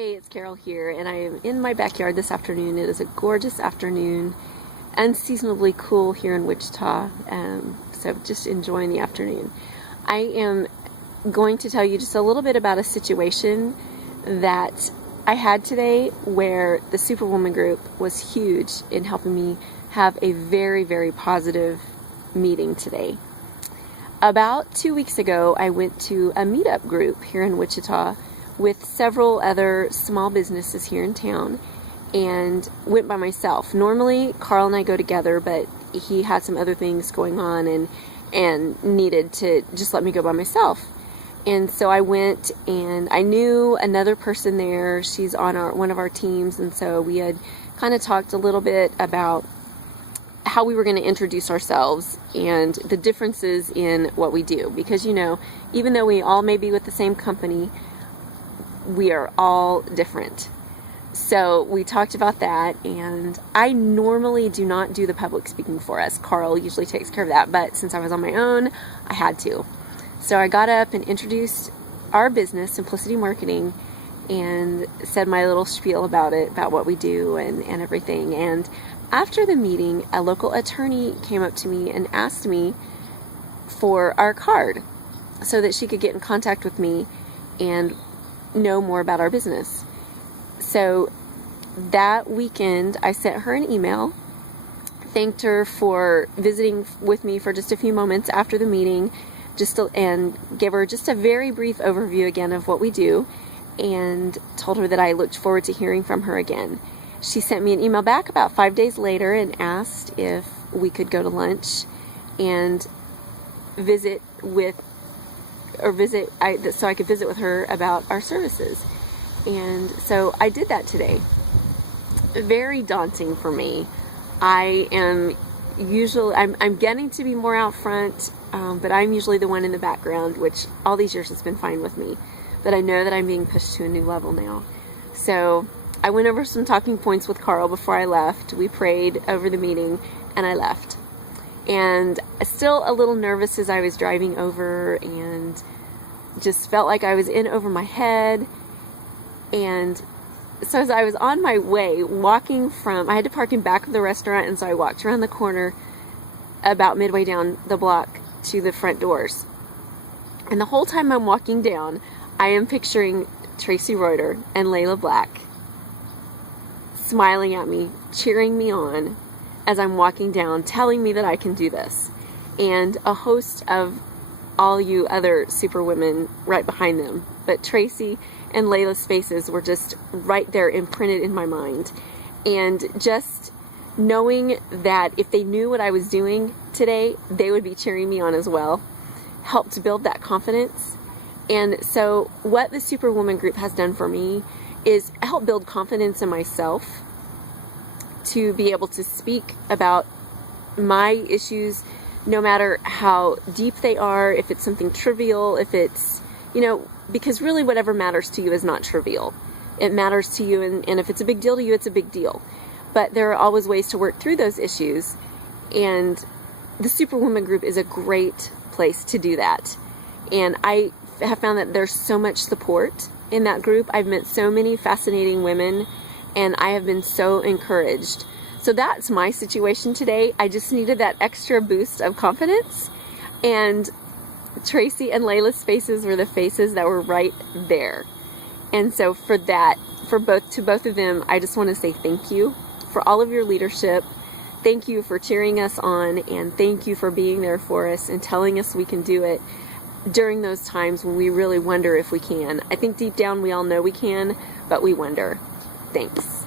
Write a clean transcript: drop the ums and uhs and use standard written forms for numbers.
Hey, it's Carol here, and I am in my backyard this afternoon. It is a gorgeous afternoon, unseasonably cool here in Wichita, so just enjoying the afternoon. I am going to tell you just a little bit about a situation that I had today where the Superwoman group was huge in helping me have a very, very positive meeting today. About 2 weeks ago, I went to a meetup group here in Wichita with several other small businesses here in town and went by myself. Normally, Carl and I go together, but he had some other things going on and needed to just let me go by myself. And so I went, and I knew another person there. She's on one of our teams, and so we had kind of talked a little bit about how we were going to introduce ourselves and the differences in what we do. Because, even though we all may be with the same company, we are all different. So we talked about that, and I normally do not do the public speaking for us. Carl usually takes care of that, but since I was on my own, I had to. So I got up and introduced our business, Simplicity Marketing, and said my little spiel about it, about what we do and everything. And after the meeting, a local attorney came up to me and asked me for our card so that she could get in contact with me and know more about our business. So that weekend, I sent her an email, thanked her for visiting with me for just a few moments after the meeting, and gave her just a very brief overview again of what we do, and told her that I looked forward to hearing from her again. She sent me an email back about 5 days later and asked if we could go to lunch and so I could visit with her about our services. And so I did that today. Very daunting for me. I'm getting to be more out front, but I'm usually the one in the background, which all these years has been fine with me. But I know that I'm being pushed to a new level now. So I went over some talking points with Carl before I left. We prayed over the meeting, and I left. And still a little nervous as I was driving over, and just felt like I was in over my head. And so as I was on my way, I had to park in back of the restaurant, and so I walked around the corner about midway down the block to the front doors. And the whole time I'm walking down, I am picturing Traci and Layla Black smiling at me, cheering me on as I'm walking down, telling me that I can do this. And a host of all you other superwomen right behind them. But Traci and Layla's faces were just right there imprinted in my mind. And just knowing that if they knew what I was doing today, they would be cheering me on as well, helped build that confidence. And so what the Superwoman group has done for me is help build confidence in myself to be able to speak about my issues, no matter how deep they are, if it's something trivial, if it's, because really whatever matters to you is not trivial. It matters to you, and if it's a big deal to you, it's a big deal. But there are always ways to work through those issues, and the Superwoman group is a great place to do that. And I have found that there's so much support in that group. I've met so many fascinating women, and I have been so encouraged. So that's my situation today. I just needed that extra boost of confidence, and Traci and Layla's faces were the faces that were right there. And so for both of them, I just want to say thank you for all of your leadership. Thank you for cheering us on, and thank you for being there for us and telling us we can do it during those times when we really wonder if we can. I think deep down we all know we can, but we wonder. Thanks.